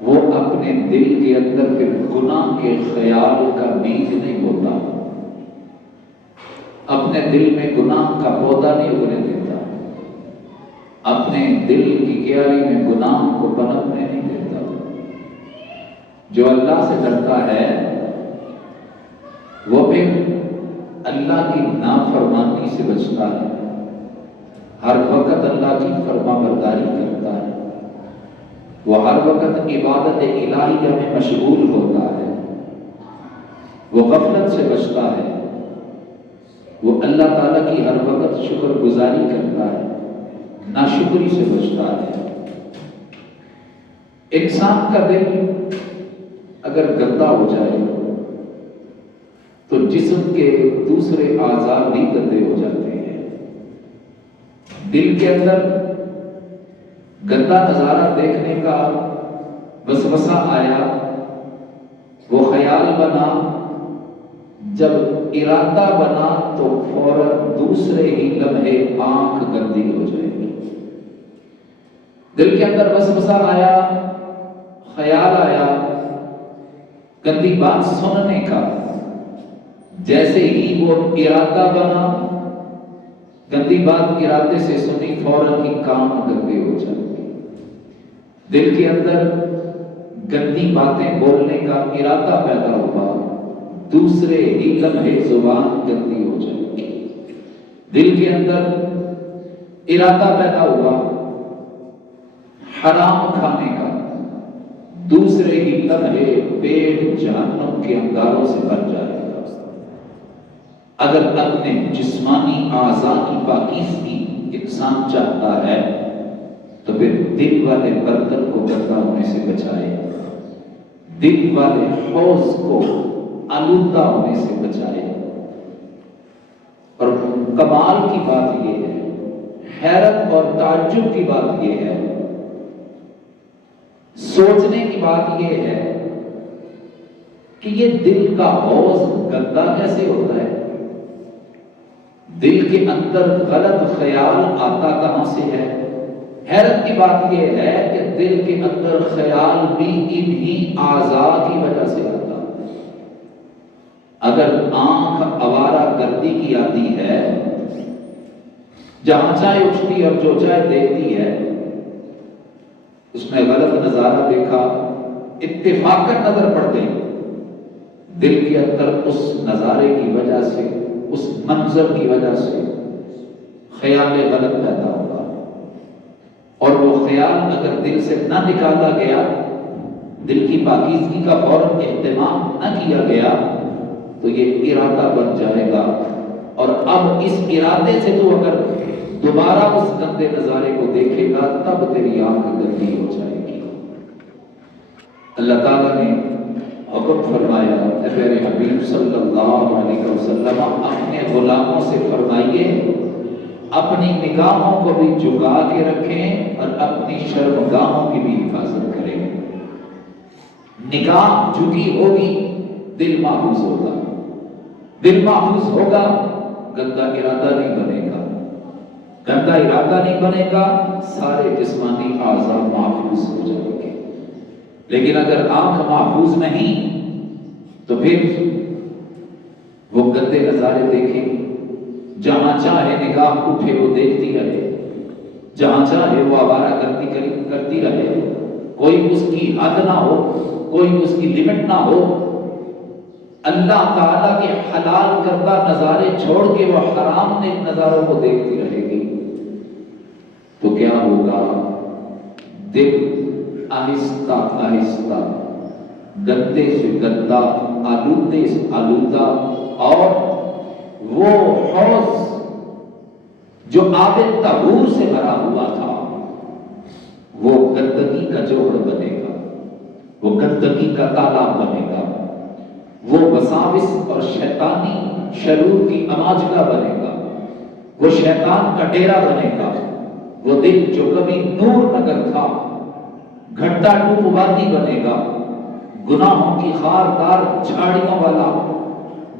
وہ اپنے دل کے اندر پھر گناہ کے خیال کا بیج نہیں بوتا، اپنے دل میں گناہ کا پودا نہیں اگنے دیتا، اپنے دل کی کیاری میں گناہ کو پنپنے نہیں دیتا۔ جو اللہ سے ڈرتا ہے وہ پھر اللہ کی نافرمانی سے بچتا ہے، ہر وقت اللہ کی فرما برداری کرتا ہے، وہ ہر وقت عبادت الہیہ میں مشغول ہوتا ہے، وہ غفلت سے بچتا ہے، وہ اللہ تعالیٰ کی ہر وقت شکر گزاری کرتا ہے، ناشکری سے بچتا ہے۔ انسان کا دل اگر گندا ہو جائے تو جسم کے دوسرے اعضاء بھی گندے ہو جاتے ہیں۔ دل کے اندر گندا نظارہ دیکھنے کا وسوسہ آیا، وہ خیال بنا، جب ارادہ بنا تو فوراً دوسرے ہی لمحے آنکھ گندی ہو جائے گی۔ دل کے اندر وسوسہ آیا، خیال آیا گندی بات سننے کا، جیسے ہی وہ ارادہ بنا، گندی بات ارادے سے سنی، فوراً ہی کام گندے ہو جائے گے۔ دل کے اندر گندی باتیں بولنے کا ارادہ پیدا ہوا، دوسرے ہی لمحے زبان گندی ہو جائے گی۔ دل کے اندر ارادہ پیدا ہوا حرام کھانے کا، دوسرے ہی لمحے پیٹ جہنم کے انگاروں سے بھر جائے گا۔ اگر اپنے جسمانی اعضاء کی پاکیزگی انسان چاہتا ہے تو پھر دل والے برتن کو گندا ہونے سے بچائے، دل والے حوض کو آلودہ ہونے سے بچائے۔ اور کمال کی بات یہ ہے، حیرت اور تعجب کی بات یہ ہے، سوچنے کی بات یہ ہے کہ یہ دل کا حوض گندا کیسے ہوتا ہے؟ دل کے اندر غلط خیال آتا کہاں سے ہے؟ حیرت کی بات یہ ہے کہ دل کے اندر خیال بھی انہی اعضاء کی وجہ سے آتا ہے۔ اگر آنکھ آوارہ گردی کی آتی ہے، جہاں چاہے اٹھتی اور جو چاہے دیکھتی ہے، اس میں غلط نظارہ دیکھا، اتفاقاً نظر پڑ گئی، دل کے اندر اس نظارے کی وجہ سے، اس منظر کی وجہ سے خیال غلط پیدا ہوگا، اور وہ خیال اگر دل سے نہ نکالا گیا، دل کی پاکیزگی کا فوراً اہتمام نہ کیا گیا، تو یہ ارادہ بن جائے گا، اور اب اس ارادے سے تو اگر دوبارہ اس گندے نظارے کو دیکھے گا تب تیری آنکھ گندی ہو جائے گی۔ اللہ تعالیٰ نے حکم فرمایا، اے میرے حبیب صلی اللہ علیہ وسلم اپنے غلاموں سے فرمائیے اپنی نگاہوں کو بھی جھکا کے رکھیں اور اپنی شرمگاہوں کی بھی حفاظت کریں۔ نگاہ جھکی ہوگی، دل محفوظ ہوگا، دل محفوظ ہوگا، گندا ارادہ نہیں بنے گا، گندا ارادہ نہیں بنے گا، سارے جسمانی اعضاء محفوظ ہو جائیں گے۔ لیکن اگر آنکھ محفوظ نہیں تو پھر وہ گندے نظارے دیکھیں، جہاں چاہے نگاہ اٹھے وہ دیکھتی رہے، جہاں چاہے وہ آوارہ گردی کرتی رہے، کوئی اس کی حد نہ ہو، کوئی اس کی لمٹ نہ ہو، اللہ تعالیٰ کے حلال کردہ نظارے چھوڑ کے وہ حرام نظاروں کو دیکھتی رہے گی، تو کیا ہوگا؟ دل آہستہ آہستہ گندے سے گندا، آلودے سے آلودہ، اور وہ حوض جو آب طہور سے بھرا ہوا تھا وہ گندگی کا جوہر بنے گا، وہ گندگی کا تالاب بنے گا، وہ وساوس اور شیطانی شرور کی اماجگاہ بنے گا، وہ شیطان کا ڈیرا بنے گا۔ وہ دل جو کبھی نور نگر تھا گھٹا ٹوپ وادی بنے گا، گناہوں کی خاردار جھاڑیوں والا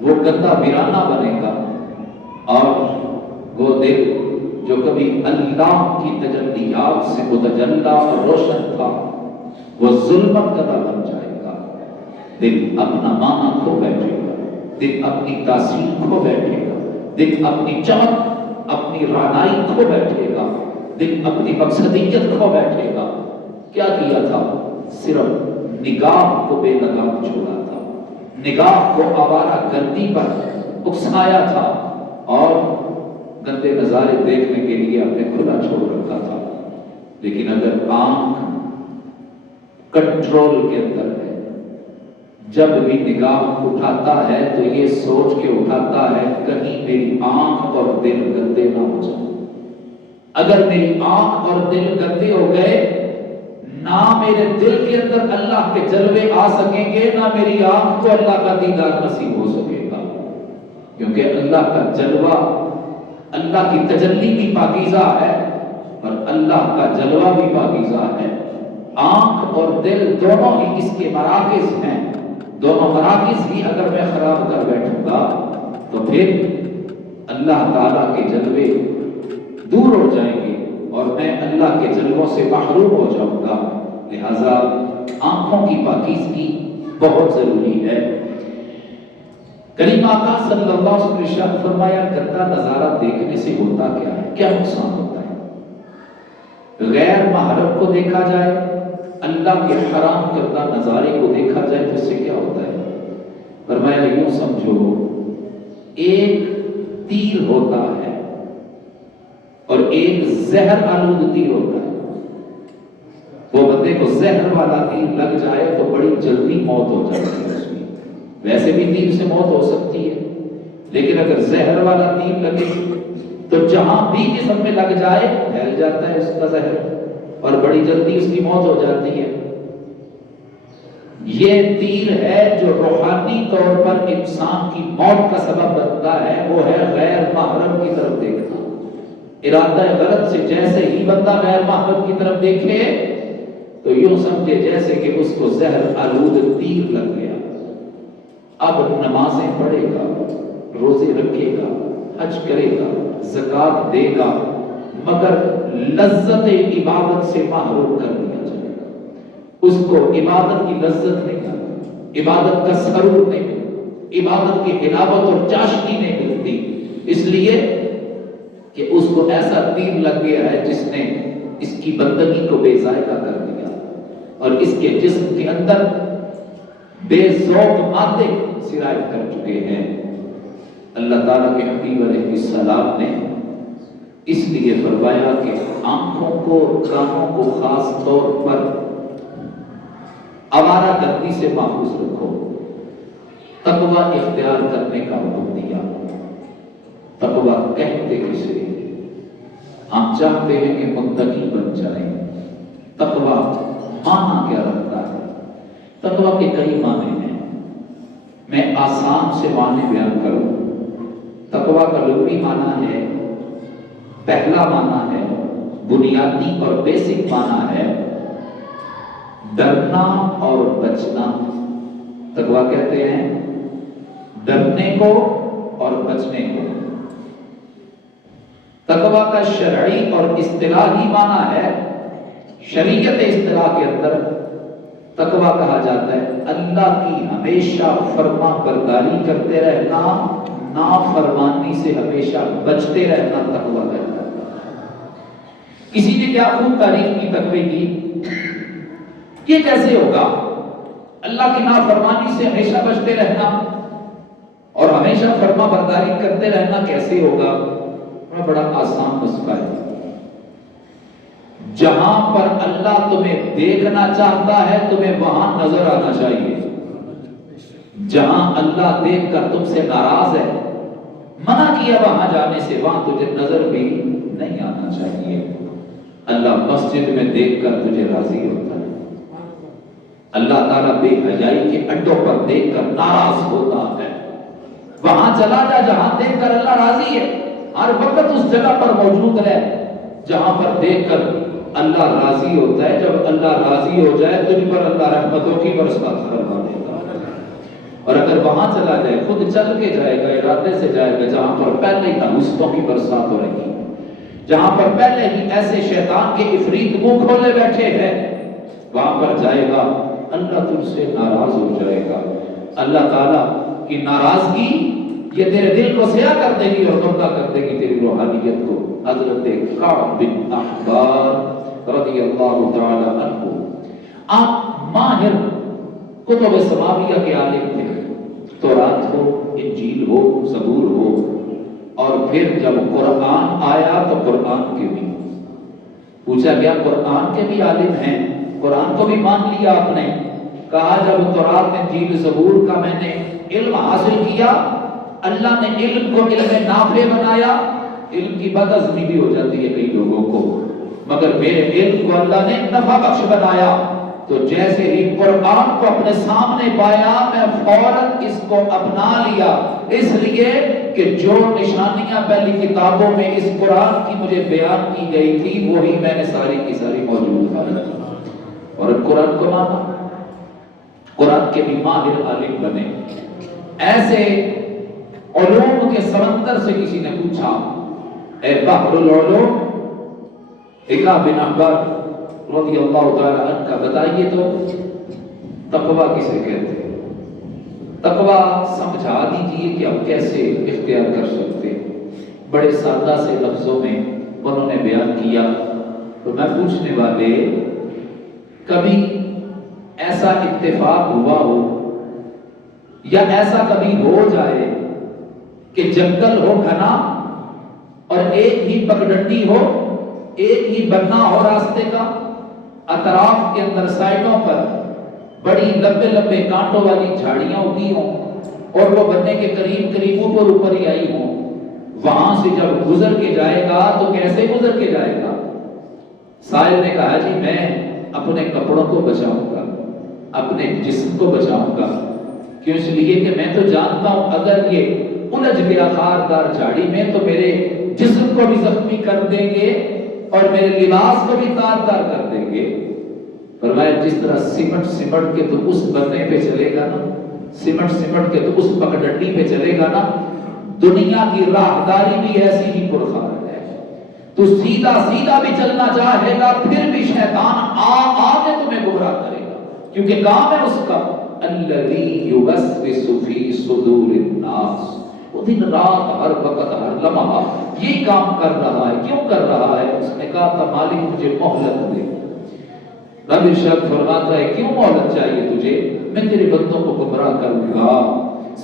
وہ گندا ویرانہ بنے گا، اور وہ دل جو کبھی اللہ کی تجلیات سے متجلی اور روشن تھا وہ ظلمت کا بن جائے گا، دل اپنا معنی کھو بیٹھے گا، دل اپنی تاثیر کھو بیٹھے گا، دل اپنی چمک اپنی رعنائی کھو بیٹھے گا، دل اپنی مقصدیت کھو بیٹھے گا۔ کیا کیا تھا؟ صرف نگاہ کو بے لگام چھوڑا تھا، نگاہ کو آوارہ گردی پر اکسایا تھا اور گندے نظارے دیکھنے کے لیے اپنے کھلا چھوڑ رکھا تھا۔ لیکن اگر آنکھ کنٹرول کے اندر ہے، جب بھی نگاہ اٹھاتا ہے تو یہ سوچ کے اٹھاتا ہے کہیں میری آنکھ اور دل گندے نہ ہو جائیں۔ اگر میری آنکھ اور دل گندے ہو گئے، نہ میرے دل کے اندر اللہ کے جلوے آ سکیں گے، نہ میری آنکھ کو اللہ کا دیدار نصیب ہو سکے گا، کیونکہ اللہ کا جلوہ، اللہ کی تجلی بھی پاکیزہ ہے اور اللہ کا جلوہ بھی پاکیزہ ہے۔ آنکھ اور دل دونوں ہی اس کے مراکز ہیں، دونوں مراکز ہی اگر میں خراب کر بیٹھوں گا تو پھر اللہ تعالیٰ کے جلوے دور ہو جائیں گے اور میں اللہ کے جلووں سے محروم ہو جاؤں گا۔ لہذا آنکھوں کی پاکیزگی بہت ضروری ہے۔ کریم آقا صلی اللہ علیہ وسلم نے ارشاد فرمایا، گندا نظارہ دیکھنے سے ہوتا کیا ہے، کیا نقصان ہوتا ہے؟ غیر محرم کو دیکھا جائے، اللہ کے حرام کردہ نظارے کو دیکھا جائے تو اس سے کیا ہوتا ہے؟ فرمایا یوں سمجھو، ایک تیر ہوتا ہے اور ایک زہر آلود تیر ہوتا ہے۔ وہ بندے کو زہر والا تیر لگ جائے تو بڑی جلدی موت ہو جاتی ہے اس میں، ویسے بھی تیر سے موت ہو سکتی ہے، لیکن اگر زہر والا تیر لگے تو جہاں بھی جسم میں لگ جائے پھیل جاتا ہے اس کا زہر اور بڑی جلدی اس کی موت ہو جاتی ہے۔ یہ تیر ہے جو روحانی طور پر انسان کی موت کا سبب بنتا ہے، وہ ہے غیر محرم کی طرف دیکھنا۔ ارادہ غلط سے جیسے ہی بندہ غیر محرم کی طرف دیکھے تو یوں سمجھے جیسے کہ اس کو زہر آلود تیر لگ گیا۔ اب نمازیں پڑھے گا، روزے رکھے گا، حج کرے گا، زکوٰۃ دے گا، مگر لذت عبادت سے محروم کر دیا جائے گا۔ اس کو عبادت کی لذت نہیں آتی، عبادت کا سرور نہیں ملتا، عبادت کی حلاوت اور چاشنی نہیں ملتی، اس لیے کہ اس کو ایسا تیر لگ گیا ہے جس نے اس کی بندگی کو بے ذائقہ کر دیا اور اس کے جسم کے اندر بے ذوق مادے سرایت کر چکے ہیں۔ اللہ تعالیٰ کے حبیب علیہ السلام نے اس لیے فرمایا کہ آنکھوں کو، کانوں کو خاص طور پر آوارہ گردی سے محفوظ رکھو، تقویٰ اختیار کرنے کا حکم دیا۔ تقویٰ کہتے کسے؟ ہم چاہتے ہیں کہ متقی بن جائیں۔ تقویٰ معنی کیا رکھتا ہے؟ تقویٰ کے کئی معنی ہیں، میں آسان سے معنی بیان کروں۔ تقویٰ کا لغوی معنی ہے، پہلا معنی ہے، بنیادی اور بیسک معنی ہے ڈرنا اور بچنا۔ تقویٰ کہتے ہیں ڈرنے کو اور بچنے کو۔ تقویٰ کا شرعی اور اصطلاحی معنی ہے، شریعت اصطلاح کے اندر تقویٰ کہا جاتا ہے اللہ کی ہمیشہ فرما برداری کرتے رہنا، نافرمانی سے ہمیشہ بچتے رہنا تقویٰ کہتا ہے۔ کسی نے کیا خوب تعریف کی تقوی کی، یہ کیسے ہوگا؟ اللہ کی نافرمانی سے ہمیشہ بچتے رہنا اور ہمیشہ فرما برداری کرتے رہنا کیسے ہوگا؟ بڑا آسان نسخہ ہے۔ جہاں پر اللہ تمہیں دیکھنا چاہتا ہے تمہیں وہاں نظر آنا چاہیے۔ جہاں اللہ دیکھ کر تم سے ناراض ہے، منع کیا وہاں جانے سے، وہاں تجھے نظر بھی نہیں آنا چاہیے۔ اللہ مسجد میں دیکھ کر تجھے راضی ہوتا ہے، اللہ تعالیٰ بے حیائی کے اڈوں پر دیکھ کر ناراض ہوتا ہے۔ وہاں چلا جا جہاں دیکھ کر اللہ راضی ہے، ہر وقت اس جگہ پر موجود رہے جہاں پر دیکھ کر اللہ راضی ہوتا ہے۔ جب اللہ راضی ہو جائے تجھ پر اللہ رحمتوں کی برسات فرما دیتا ہے۔ اور اگر وہاں چلا جائے، خود چل کے جائے گا، ارادے سے جائے گا جہاں پر پہلے ہی تحسوں کی برسات ہو رہی ہے، جہاں پر پہلے ہی ایسے شیطان کے عفریت منہ کھولے بیٹھے ہیں، وہاں پر جائے گا اللہ تجھ سے ناراض ہو جائے گا. اللہ تعالیٰ کی ناراضگی یہ تیرے دل کو سیاہ کر دے گی اور دھوکہ کر دے گی تیری روحانیت کو. حضرت کعب بن احبار رضی اللہ تعالی عنہ آپ ماہر کتب سماویہ کے عالم تھے. تورات ہو، انجیل ہو، زبور ہو، اور پھر جب قرآن آیا تو قرآن کے بھی پوچھا گیا قرآن کے بھی عالم ہیں، قرآن کو بھی مان لیا آپ نے؟ کہا جب تورات انجیل زبور کا میں نے علم حاصل کیا، اللہ نے علم کو علم نافع بنایا. علم کی بدعزمی بھی ہو جاتی ہے کئی لوگوں کو، مگر میرے علم کو اللہ نے نفع بخش بنایا. تو جیسے ہی قرآن کو اپنے سامنے پایا میں فوراً اس کو اپنا لیا، اس لیے کہ جو نشانیاں پہلی کتابوں میں اس قرآن کی مجھے بیان کی گئی تھی وہی میں نے ساری کی ساری موجود ہے اور قرآن کو مانا. قرآن کے بھی ماہر عالم بنے. ایسے علوم کے سمندر سے کسی نے پوچھا اے بحر العلوم عقاب بن احبار رضی اللہ تعالی عنہ کا بتائیے تو تقویٰ کسے کہتے ہیں؟ تقویٰ سمجھا دیجئے کہ ہم کیسے اختیار کر سکتے ہیں. بڑے سادہ سے لفظوں میں انہوں نے بیان کیا. تو میں پوچھنے والے کبھی ایسا اتفاق ہوا ہو یا ایسا کبھی ہو جائے کہ جنگل ہو گھنا اور ایک ہی پگڈنڈی ہو، ایک ہی بننا ہو راستے کا، اطراف کے اندر سائڈوں پر بڑی لمبے لمبے کانٹوں والی جھاڑیاں اگی ہوں اور وہ بننے کے قریب قریب اوپر ہی آئی ہوں، وہاں سے جب گزر کے جائے گا تو کیسے گزر کے جائے گا؟ سائل نے کہا جی میں اپنے کپڑوں کو بچاؤں گا، اپنے جسم کو بچاؤں گا. کیوں؟ اس لیے کہ میں تو جانتا ہوں اگر یہ الجھ گیا خاردار جھاڑی میں تو میرے جسم کو بھی زخمی کر دیں گے اور میرے لباس کو بھی تار تار کر دیں گے. فرمایا جس طرح سمٹ کے تو اس بننے پہ چلے گا نا، سمٹ کے تو اس پگڈنڈی پہ چلے گا نا، دنیا کی راہداری بھی ایسی ہی پرخار ہے. تو سیدھا سیدھا بھی چلنا چاہے گا پھر بھی شیطان آگے تمہیں گمراہ کرے گا، کیونکہ کام ہے اس کا الذی یوسوس فی صدور الناس. وہ دن رات ہر وقت ہر لمحہ یہ کام کر رہا ہے. کیوں کر رہا ہے؟ اس نے کہا تھا مالک مجھے مہلت دے. رب ارشاد فرماتا ہے کیوں مہلت چاہیے تجھے؟ میں تیرے بندوں کو گمراہ کروں گا،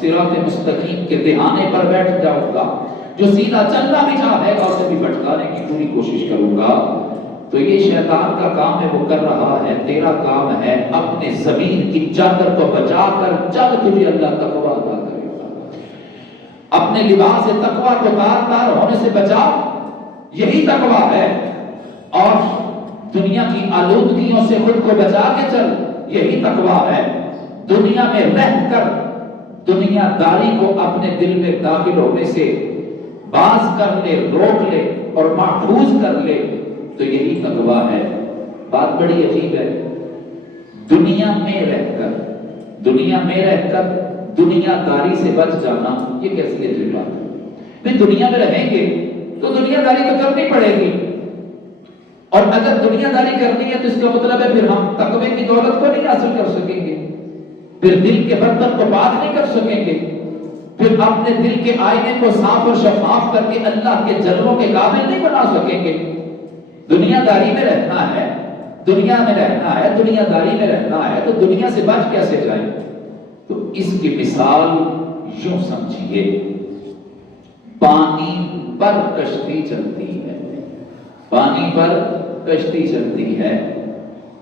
صراط مستقیم کے دہانے پر بیٹھ جاؤں گا، جو سیدھا چلنا بھی چاہے گا اسے بھی بھٹکانے کی پوری کوشش کروں گا. تو یہ شیطان کا کام ہے، وہ کر رہا ہے. تیرا کام ہے اپنے ضمیر کی چادر کو بچا کر چل، تجھے اللہ تقویٰ عطا کرے گا. اپنے لباس تقویٰ کو تار تار ہونے سے بچا، یہی تقویٰ ہے. اور دنیا کی آلودگیوں سے خود کو بچا کے چل، یہی تقویٰ ہے. دنیا میں رہ کر دنیا داری کو اپنے دل میں داخل ہونے سے باز کر لے، روک لے اور محفوظ کر لے، تو یہی تقویٰ ہے. بات بڑی عجیب ہے. دنیا میں رہ کر دنیا داری سے بچ جانا یہ کیسی عجیب بات ہے. میں دنیا میں رہیں گے تو دنیا داری تو کرنی پڑے گی، اور اگر دنیا داری کرنی ہے تو اس کا مطلب ہے پھر ہم تقوی کی دولت کو نہیں حاصل کر سکیں گے، پھر دل کے برتن کو پاک نہیں کر سکیں گے، پھر اپنے دل کے آئینے کو صاف اور شفاف کر کے اللہ کے جلووں کے قابل نہیں بنا سکیں گے. دنیا داری میں رہنا ہے، دنیا داری میں رہنا ہے تو دنیا سے بچ کیسے جائیں؟ تو اس کی مثال یوں سمجھیے، پانی پر کشتی چلتی ہے. پانی پر کشتی چلتی ہے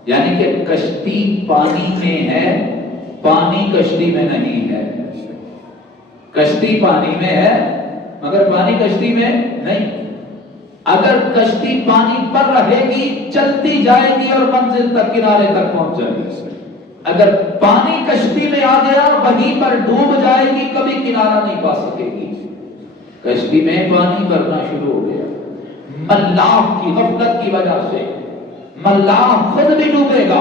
یعنی کہ کشتی پانی میں ہے، پانی کشتی میں نہیں ہے. کشتی پانی میں ہے مگر پانی کشتی میں نہیں. اگر کشتی پانی پر رہے گی چلتی جائے گی اور منزل تک، کنارے تک پہنچ جائے گی. اگر پانی کشتی میں آ گیا وہیں پر ڈوب جائے گی، کبھی کنارہ نہیں پا سکے گی. کشتی میں پانی بھرنا شروع ہو گیا، ملاح کی غفلت کی وجہ سے ملاح خود بھی ڈوبے گا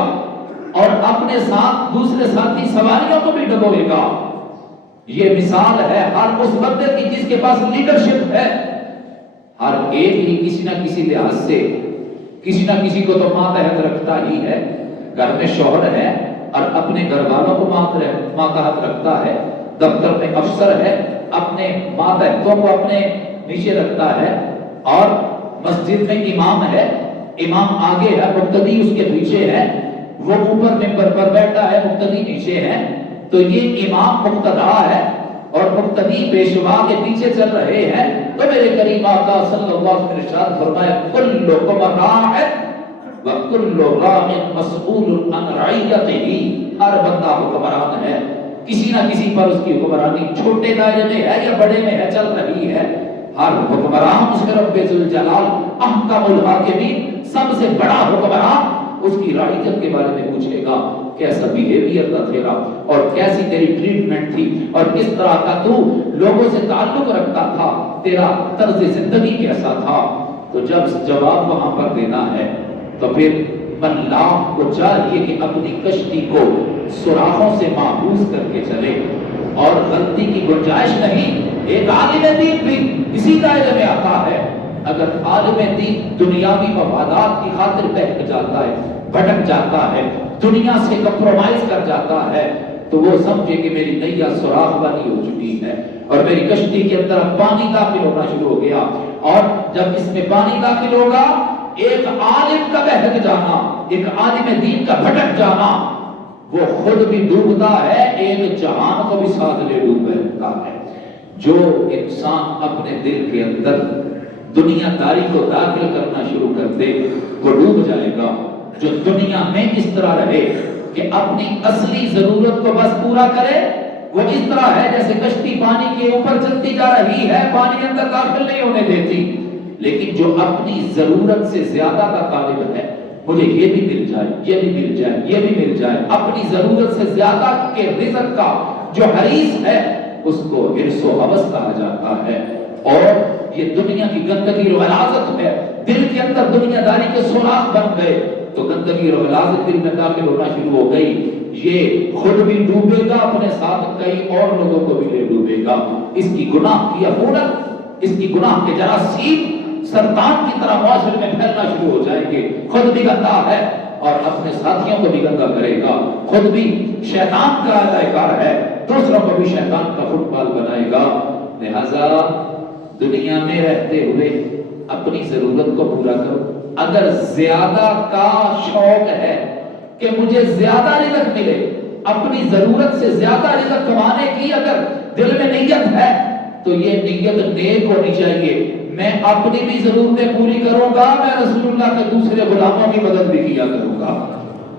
اور اپنے ساتھ دوسرے ساتھی سواریوں کو بھی ڈبوئے گا. یہ مثال ہے ہر اس بندے کی جس کے پاس لیڈرشپ ہے. ہر ایک ہی کسی نہ کسی لحاظ سے کسی نہ کسی کو تو ماتحت رکھتا ہی ہے، گھر میں شوہر ہے اور اپنے گھر والوں کو ماتحت رکھتا ہے، دفتر میں افسر ہے اپنے ماتحتوں کو اپنے نیچے رکھتا ہے، اور مسجد میں امام ہے، امام آگے ہے، مقتدی اس کے پیچھے ہے، وہ اوپر ممبر پر بیٹھا ہے، مقتدی نیچے ہے، تو یہ امام مقتدا ہے اور مقتدی پیشوا کے پیچھے چل رہے ہیں، تو میرے کریم آقا صلی اللہ علیہ وسلم نے ارشاد فرمایا کلکم راع وکل راع مسئول عن رعیتہ، ہر بندہ حکمران ہے، کسی نہ کسی پر اس کی حکمرانی چھوٹے دائرے میں ہے یا بڑے میں ہے، چل رہی ہے، ہر حکمران اس کے رب ذوالجلال احکم الحاکمین سب سے بڑا حکمران اس کی رعیت کے بارے میں پوچھے گا، کیسا بیہیویئر تھا تیرا، اور کیسی تیری ٹریٹمنٹ تھی، اور کس طرح کا تو لوگوں سے تعلق رکھتا تھا، تیرا طرز زندگی کیسا تھا۔ تو جب جواب وہاں پر دینا ہے تو پھر ملاح کو چاہیے کہ اپنی کشتی کو سوراخوں سے محفوظ کر کے چلے، اور غلطی کی گنجائش نہیں۔ ایک عالم دین بھی اسی دائرے میں آتا ہے، اگر عالم دین دنیاوی مفادات کی خاطر بہک جاتا ہے، بھٹک جاتا ہے، دنیا سے کمپرومائز کر جاتا ہے، تو وہ سمجھے کہ میری نیا سوراخ بنی ہو چکی ہے اور میری کشتی کے اندر پانی داخل ہونا شروع ہو گیا، اور جب اس میں پانی داخل ہوگا، ایک عالم کا بہک جانا، ایک عالم دین کا بھٹک جانا، وہ خود بھی ڈوبتا ہے، ایک جہان کو بھی ساتھ لے ڈوبتا ہے۔ جو انسان اپنے دل کے اندر دنیا داری کو داخل کرنا شروع کر دے وہ ڈوب جائے گا۔ جو دنیا میں اس طرح رہے کہ اپنی اصلی ضرورت کو بس پورا کرے، وہ اس طرح ہے جیسے کشتی پانی کے اوپر چلتی جا رہی ہے، پانی اندر داخل نہیں ہونے دیتی، لیکن جو اپنی ضرورت سے زیادہ کا طالب ہے، مجھے یہ بھی مل جائے، یہ بھی مل جائے، یہ بھی مل جائے، اپنی ضرورت سے زیادہ کے رزق کا جو حریص ہے اس کو حرص و ہوس کہا جاتا ہے۔ اور یہ دنیا کی گندگی و غلاظت ہے، دل کے اندر دنیا داری کے سوراخ بن گئے تو گندگی و غلاظت دل میں داخل ہونا شروع ہو گئی، یہ خود بھی ڈوبے گا، اپنے ساتھ کئی اور لوگوں کو بھی لے ڈوبے گا۔ اس کی گناہ کی عفونت، اس کی گناہ کے جراثیم سرطان کی طرح معاشرے میں پھیلنا شروع ہو جائیں گے، خود بھی گندا ہے اور اپنے ساتھیوں کو بھی گندا کرے گا، خود بھی شیطان کا ادائیکار ہے، دوسروں کو بھی شیطان کا فٹ بال بنائے گا۔ لہذا دنیا میں رہتے ہوئے اپنی ضرورت کو پورا کرو۔ اگر زیادہ کا شوق ہے کہ مجھے زیادہ رزق ملے، اپنی ضرورت سے زیادہ رزق کمانے کی اگر دل میں نیت ہے تو یہ نیت نیک ہونی چاہیے، میں اپنی بھی ضرورتیں پوری کروں گا، میں رسول اللہ کے دوسرے غلاموں کی مدد بھی کیا کروں گا۔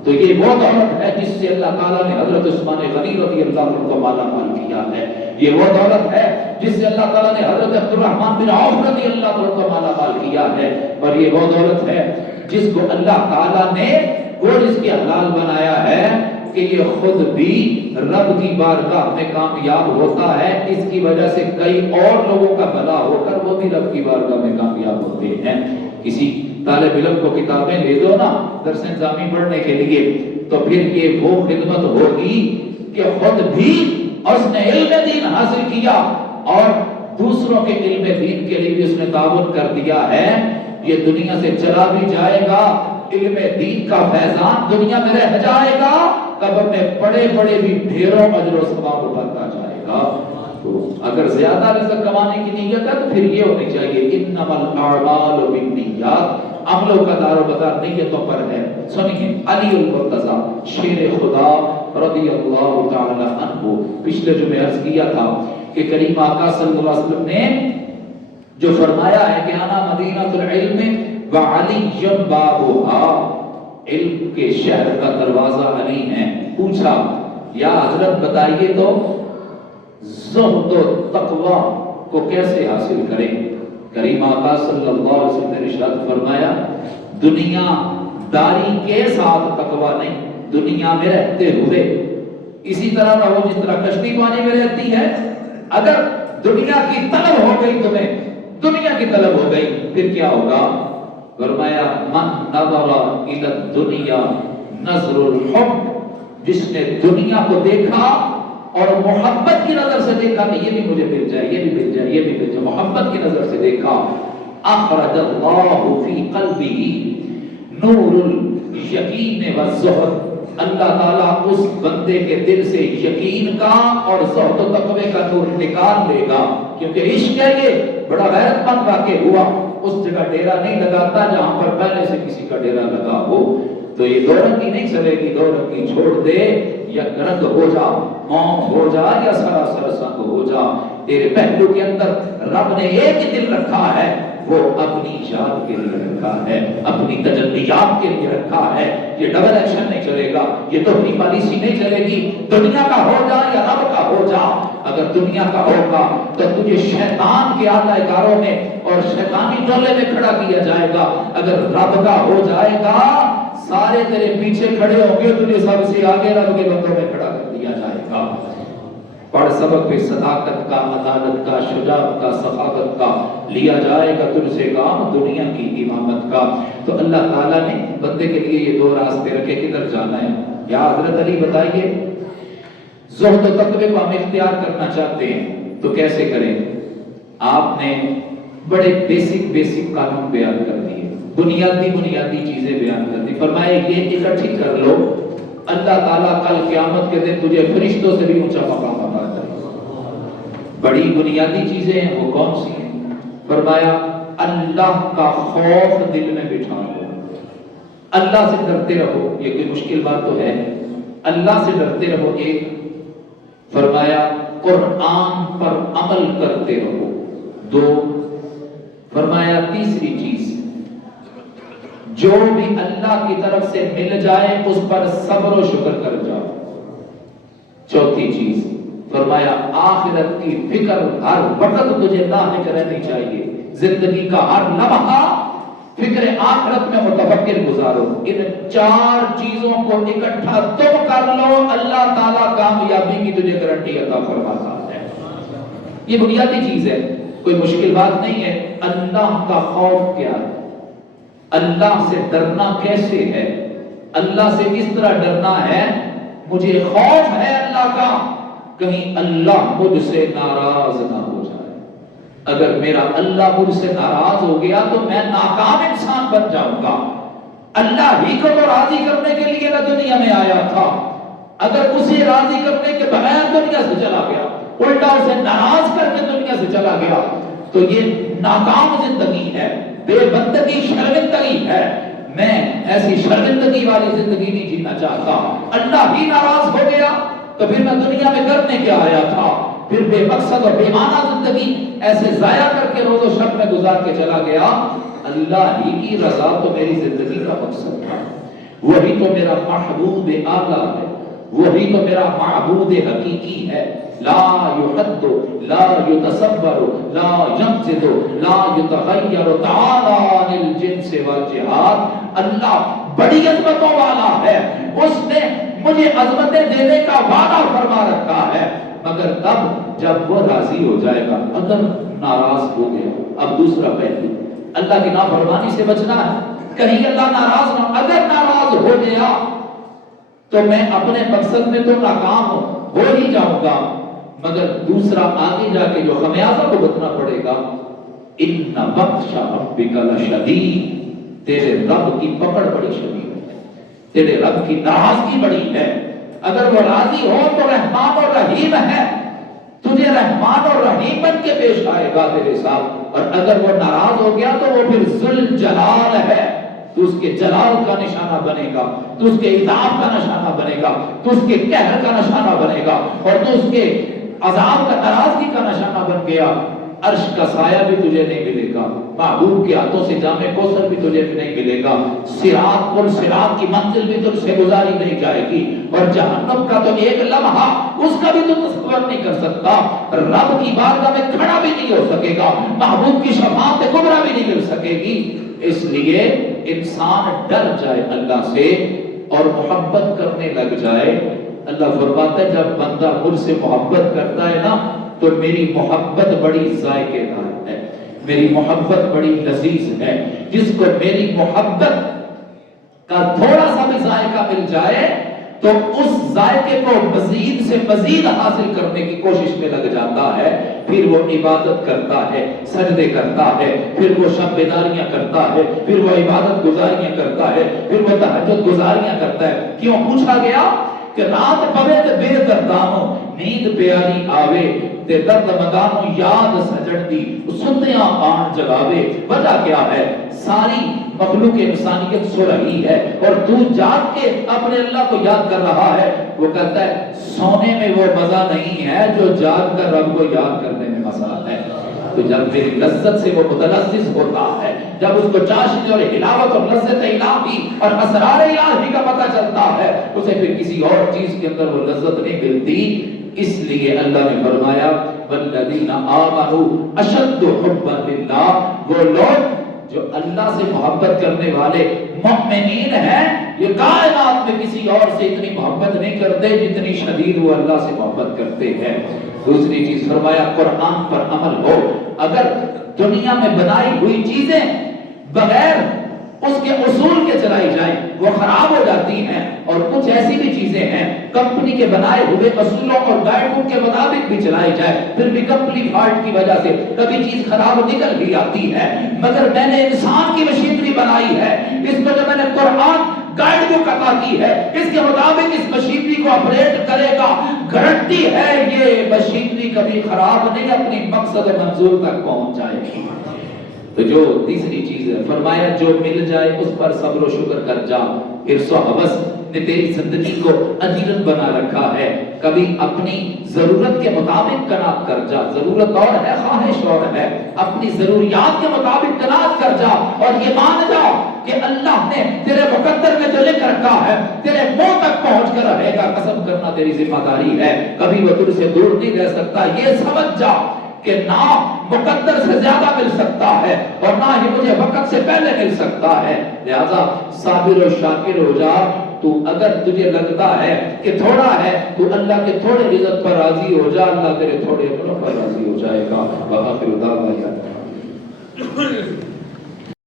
تو یہ وہ دولت ہے جس سے اللہ تعالیٰ نے حضرت عثمان غنی رضی اللہ عنہ کو مالا مال کیا ہے، یہ وہ دولت ہے جس سے اللہ تعالیٰ نے حضرت عبد الرحمن بن عوف رضی اللہ عنہ کو مالا مال کیا ہے، اور یہ وہ دولت ہے جس کو اللہ تعالیٰ نے وہ رزق حلال بنایا ہے کہ یہ خود بھی رب کی بارگاہ میں کامیاب ہوتا ہے، اس کی وجہ سے کئی اور لوگوں کا بھلا ہو کر وہ بھی رب کی بارگاہ میں کامیاب ہوتے ہیں۔ کسی طالب علم کو کتابیں دے دو نا درس نظامی پڑھنے کے لیے، تو پھر یہ وہ خدمت ہوگی کہ خود بھی اس نے علم دین حاصل کیا اور دوسروں کے علم دین کے لیے بھی اس نے تعاون کر دیا ہے، یہ دنیا سے چلا بھی جائے گا، علم دین کا فیضان دنیا میں رہ جائے گا، قبر میں بڑے بڑے بھی ڈھیروں اجر و ثواب بڑھتا جائے گا۔ تو اگر زیادہ رزق کمانے کی نیت ہے تو پھر یہ ہونی چاہیے انما الاعمال بالنیات، عملوں کا دار و مدار نیتوں پر ہے۔ سنیے علی المرتضی شیر خدا رضی اللہ تعالی عنہ، پچھلے جو میں عرض کیا تھا کہ کریم آقا صلی اللہ علیہ وسلم نے جو فرمایا ہے کہ انا مدینہ العلم وعلی بابها، علم کے شہر کا دروازہ علی ہے۔ پوچھا یا حضرت بتائیے تو زہد و تقوی کو کیسے حاصل کریں؟ کریم آقا صلی اللہ علیہ وسلم نے ارشاد فرمایا دنیا داری کے ساتھ تقوی نہیں، دنیا میں رہتے ہوئے اسی طرح رہو جس طرح کشتی پانی میں رہتی ہے۔ اگر دنیا کی طلب ہو گئی، تمہیں دنیا کی طلب ہو گئی، پھر کیا ہوگا؟ فرمایا من نظر الی الدنیا نظر الحب، جس نے دنیا کو دیکھا اور محبت کی نظر سے دیکھا کہ یہ بھی مجھے مل جائے، یہ بھی مل جائے، یہ بھی مل جائے، محبت کی نظر سے دیکھا، اخرج اللہ فی قلبہ نور یقین و زہد، اللہ تعالیٰ اس بندے کے دل سے یقین کا اور زہد و تقوی کا نور نکال لے گا، کیونکہ عشق ہے یہ بڑا غیرت مند واقع ہوا، اس جگہ ڈیرا نہیں لگاتا جہاں پر پہلے سے کسی کا ڈیرا لگا ہو۔ تو یہ دو رنگی نہیں چلے گی، دو رنگی چھوڑ دے، یا رنگ ہو جا، موم ہو جا، یا سراسر سنگ ہو جا۔ تیرے پہلو کے اندر رب نے ایک ہی دل رکھا ہے، وہ اپنی یاد کے لیے رکھا ہے، اپنی تجلیات کے لیے رکھا ہے۔ یہ ڈبل ایکشن نہیں چلے گا، یہ تو اپنی پالیسی نہیں چلے گی، دنیا کا ہو جا یا رب کا ہو جا۔ اگر دنیا کا ہوگا تو تجھے شیطان کے آلہ کاروں میں اور شیطانی ٹولے میں کھڑا کیا جائے گا، اگر رب کا ہو جائے گا سارے تیرے پیچھے کھڑے ہوں گے، تجھے سب سے آگے رب کے بندوں میں کھڑا کر دیا جائے گا۔ پڑھ سبق پہ صداقت کا، عدالت کا، شجاعت کا، صفاقت کا، لیا جائے گا تجھ سے کام دنیا کی امامت کا۔ تو اللہ تعالیٰ نے بندے کے لیے یہ دو راستے رکھے، کدھر جانا ہے؟ یا حضرت علی بتائیے، زہد و تقوی کو ہم اختیار کرنا چاہتے ہیں تو کیسے کریں؟ آپ نے بڑے بیسک قانون بیان کر دیے، بنیادی چیزیں بیان کر دی، فرمایا یہ اکٹھی کر لو، اللہ تعالیٰ کل قیامت کے دن تجھے فرشتوں سے بھی اونچا مقام عطا کرے گا۔ بڑی بنیادی چیزیں ہیں، وہ کون سی ہیں؟ فرمایا اللہ کا خوف دل میں بٹھا لو، اللہ سے ڈرتے رہو، یہ کوئی مشکل بات تو ہے، اللہ سے ڈرتے رہو۔ ایک فرمایا قرآن پر عمل کرتے رہو، دو فرمایا تیسری چیز جو بھی اللہ کی طرف سے مل جائے اس پر صبر و شکر کر جاؤ، چوتھی چیز فرمایا آخرت کی فکر ہر وقت تجھے لاحق رہنی چاہیے، زندگی کا ہر لمحہ فکر آخرت میں متفکر گزارو۔ ان چار چیزوں کو اکٹھا تم کر لو، اللہ تعالیٰ کامیابی کی تجھے گارنٹی عطا فرماتا ہے۔ یہ بنیادی چیز ہے، کوئی مشکل بات نہیں ہے۔ اللہ کا خوف کیا ہے؟ اللہ سے ڈرنا کیسے ہے؟ اللہ سے اس طرح ڈرنا ہے، مجھے خوف ہے اللہ کا کہیں اللہ مجھ سے ناراض نہ ہو جائے۔ اگر میرا اللہ مجھ سے ناراض ہو گیا تو میں ناکام انسان بن جاؤں گا۔ اللہ ہی کو تو راضی کرنے کے لیے میں دنیا میں آیا تھا، اگر اسے راضی کرنے کے بغیر دنیا سے چلا گیا، الٹا اسے ناراض کر کے دنیا سے چلا گیا، تو یہ ناکام زندگی ہے، بے بندگی، شرمندگی ہے۔ میں ایسی شرمندگی والی زندگی نہیں جینا چاہتا۔ اللہ ہی ناراض ہو گیا تو پھر میں دنیا میں کرنے کیا آیا تھا؟ پھر بے مقصد اور بے معنی زندگی ایسے ضائع کر کے روز و شب میں گزار کے چلا گیا۔ اللہ ہی کی رضا تو میری زندگی کا مقصد تھا، وہی تو میرا محبوب اعلیٰ ہے، وہی تو میرا معبود حقیقی ہے۔ لا يحد لا يتصور لا ينزد لا يتغیر تعالی عن الجنس والجہاد۔ اللہ بڑی عظمتوں والا ہے، اس نے مجھے عظمتیں دینے کا وعدہ فرما رکھا ہے، مگر تب جب وہ راضی ہو جائے گا۔ اگر ناراض ہو گیا، اب دوسرا پہلو اللہ کی نافرمانی سے بچنا ہے، کہیں اللہ ناراض نہ، اگر ناراض ہو گیا تو میں اپنے مقصد میں تو ناکام ہو ہی جاؤں گا، مگر دوسرا آگے جا کے جو خمیازہ بھگتنا پڑے گا۔ ان بطش ربک لشدید، تیرے رب کی پکڑ بڑی شدید ہے، تیرے رب کی ناراضگی بڑی ہے۔ اگر وہ راضی ہو تو رحمان اور رحیم ہے، تجھے رحمان اور رحیم بن کے پیش آئے گا تیرے ساتھ، اور اگر وہ ناراض ہو گیا تو وہ پھر ذوالجلال ہے، تو اس کے جلال کا نشانہ بنے گا، تو اس کے عذاب کا نشانہ بنے گا، تو اس کے قہر کا نشانہ بنے گا، اور تو اس کے عذاب کا ناراضگی کا نشانہ بن گیا۔ عرش کا سایہ بھی تجھے نہیں ملے گا، محبوب کے ہاتھوں سے جام کوثر بھی تجھے نہیں ملے گا، صراط پر صراط کی منزل بھی تجھ سے گزاری نہیں جائے گی، اور جہنم کا تو ایک لمحہ اس کا بھی تو تصور نہیں کر سکتا، رب کی بارگاہ میں کھڑا بھی نہیں ہو سکے گا، محبوب کی شفاعت کبریٰ بھی نہیں مل سکے گی۔ اس لیے انسان ڈر جائے اللہ سے اور محبت کرنے لگ جائے۔ اللہ فرماتا ہے جب بندہ مجھ سے محبت کرتا ہے نا تو میری محبت بڑی ذائقے دار ہے، میری محبت بڑی لذیذ ہے۔ جس کو میری محبت کا تھوڑا سا بھی ذائقہ مل جائے تو اس ذائقے کو مزید سے مزید حاصل کرنے کی کوشش میں لگ جاتا ہے، پھر وہ عبادت کرتا ہے، سجدے کرتا ہے، پھر وہ شب بیداریاں کرتا ہے، پھر وہ عبادت گزاریاں کرتا ہے، پھر وہ تہجد گزاریاں کرتا ہے۔ کیوں پوچھا گیا کہ رات پوے تے بے دردانو نیند پیاری آوے تے درد مدانو یاد سجڑ دی ستیاں آن جگاوے۔ وجہ کیا ہے؟ ساری مخلوق انسانیت سو رہی ہے اور تو جاگ کے اپنے اللہ کو یاد کر رہا ہے۔ وہ کہتا ہے سونے میں وہ مزہ نہیں ہے جو جاگ کر رب کو یاد کرنے میں مزہ ہے۔ تو جب میری لذت سے وہ متلذذ ہوتا ہے، جب اس کو چاشنی اور حلاوت اور لذت الہی اور اسرار الہی کا پتہ چلتا ہے، اسے پھر کسی اور چیز کے اندر وہ لذت نہیں ملتی۔ اس لیے اللہ نے فرمایا والذین آمنوا اشد حبا للہ، وہ لوگ جو اللہ سے محبت کرنے والے مؤمنین ہیں، یہ کائنات میں کسی اور سے اتنی محبت نہیں کرتے جتنی شدید وہ اللہ سے محبت کرتے ہیں۔ دوسری چیز فرمایا قرآن پر عمل ہو۔ اگر دنیا میں بنائی ہوئی چیزیں بغیر اس کے اصول کے چلائی جائیں وہ خراب ہو جاتی ہیں، اور کچھ ایسی بھی چیزیں ہیں کمپنی کے بنائے ہوئے اصولوں اور گائیڈ بک کے مطابق بھی چلائی جائے پھر بھی کمپنی فالٹ کی وجہ سے کبھی چیز خراب نکل بھی آتی ہے۔ مگر میں نے انسان کی مشینری بنائی ہے، اس کو جو میں نے قرآن گائیڈ بک عطا کی ہے، اس کے مطابق اس مشینری کو آپریٹ کرے گا، گارنٹی ہے یہ مشینری کبھی خراب نہیں اپنی مقصد منظور تک پہنچ جائے گی۔ تو جو تیسری چیز ہے فرمایا جو مل جائے اس پر صبر و شکر کر جا۔ حرص و ہوس نے تیری زندگی کو اجیرن بنا رکھا ہے، کبھی اپنی ضرورت کے مطابق قناعت کر جا، ضرورت اور ہے خواہش اور ہے، اپنی ضروریات کے مطابق قناعت کر جا اور یہ مان جا کہ اللہ نے تیرے مقدر میں جو لکھ رکھا ہے تیرے منہ تک پہنچ کر رہے گا۔ قسم کرنا تیری ذمہ داری ہے، کبھی وہ تجھ سے دور نہیں رہ سکتا۔ یہ سمجھ جا کہ نہ مقدر سے زیادہ مل سکتا ہے اور نہ ہی مجھے وقت سے پہلے مل سکتا ہے، لہذا صابر و شاکر ہو جا۔ تو اگر تجھے لگتا ہے کہ تھوڑا ہے تو اللہ کے تھوڑے رزق پر راضی ہو جا، اللہ تیرے تھوڑے عمروں پر راضی ہو جائے گا۔ وآخر دعوانا